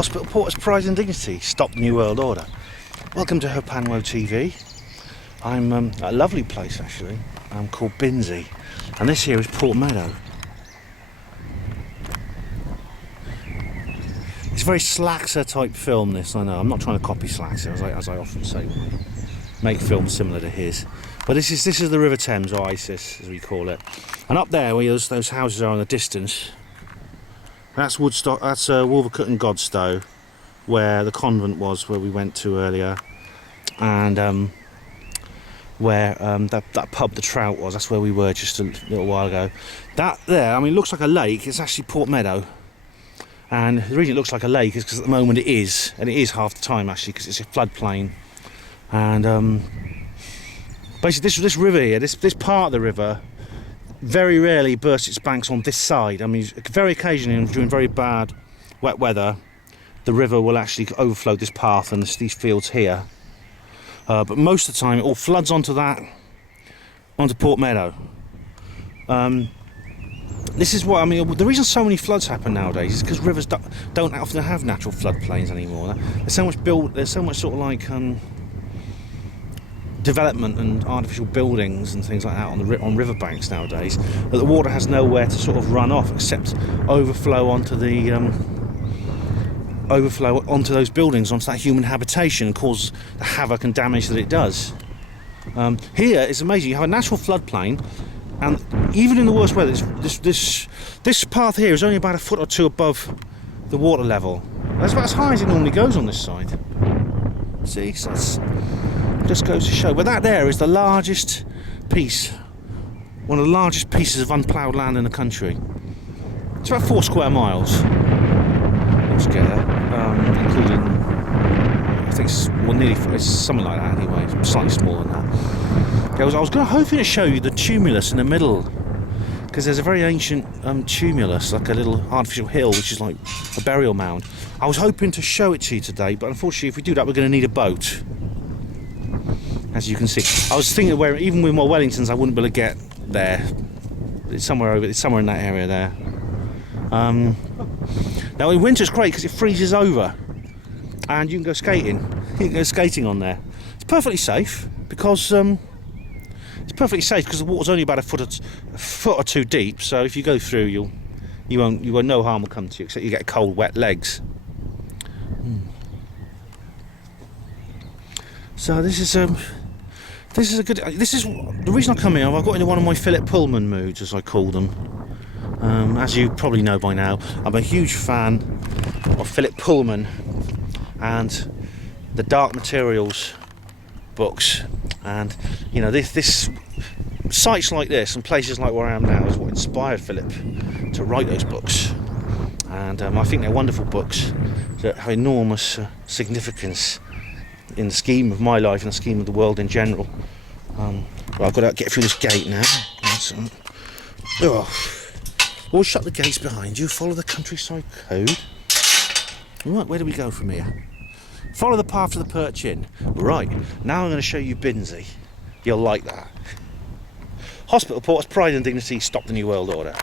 Hospital Porters Pride and Dignity, stop the New World Order. Welcome to Hopanwo TV. I'm at a lovely place actually, called Binsey, and this here is Port Meadow. It's a very Slaxer type film this, I know. I'm not trying to copy Slaxer, as I often say when I make films similar to his. But this is the River Thames, or Isis as we call it. And up there where those houses are in the distance, that's Woodstock, that's Wolvercut and Godstow, where the convent was, where we went to earlier, and where that pub, the Trout, was. That's where we were just a little while ago. That there, I mean, it looks like a lake. It's actually Port Meadow, and the reason it looks like a lake is because at the moment it is, and it is half the time actually, because it's a floodplain. And basically, this river here, this part of the river, very rarely bursts its banks on this side. I mean, very occasionally during very bad wet weather, the river will actually overflow this path and these fields here. But most of the time, it all floods onto Port Meadow. This is what I mean. The reason so many floods happen nowadays is because rivers don't often have natural floodplains anymore. There's so much there's so much sort of like development and artificial buildings and things like that on riverbanks nowadays, that the water has nowhere to sort of run off except overflow onto those buildings, onto that human habitation, and cause the havoc and damage that it does. Here it's amazing. You have a natural floodplain, and even in the worst weather, this path here is only about a foot or two above the water level. That's about as high as it normally goes on this side. See, so that's just goes to show. But that there is the largest piece, one of the largest pieces of unploughed land in the country. It's about 4 square miles altogether, including, I think it's something like that anyway, slightly smaller than that. I was hoping to show you the tumulus in the middle, because there's a very ancient tumulus, like a little artificial hill, which is like a burial mound. I was hoping to show it to you today, but unfortunately if we do that we're going to need a boat. As you can see, I was thinking where even with my Wellingtons I wouldn't be able to get there. It's somewhere in that area there. Now in winter it's great because it freezes over, and you can go skating. You can go skating on there. It's perfectly safe because the water's only about a foot or two deep. So if you go through, no harm will come to you except you get cold, wet legs. So this is the reason I come here. I've got into one of my Philip Pullman moods, as I call them. As you probably know by now, I'm a huge fan of Philip Pullman and the Dark Materials books, and you know this sites like this and places like where I am now is what inspired Philip to write those books. And I think they're wonderful books that have enormous significance in the scheme of my life and the scheme of the world in general. Well, I've got to get through this gate now. Always shut the gates behind you. Follow the countryside code. Right, where do we go from here? Follow the path to the Perch Inn. Right, now I'm going to show you Binsey. You'll like that. Hospital Porters Pride and Dignity, stop the New World Order.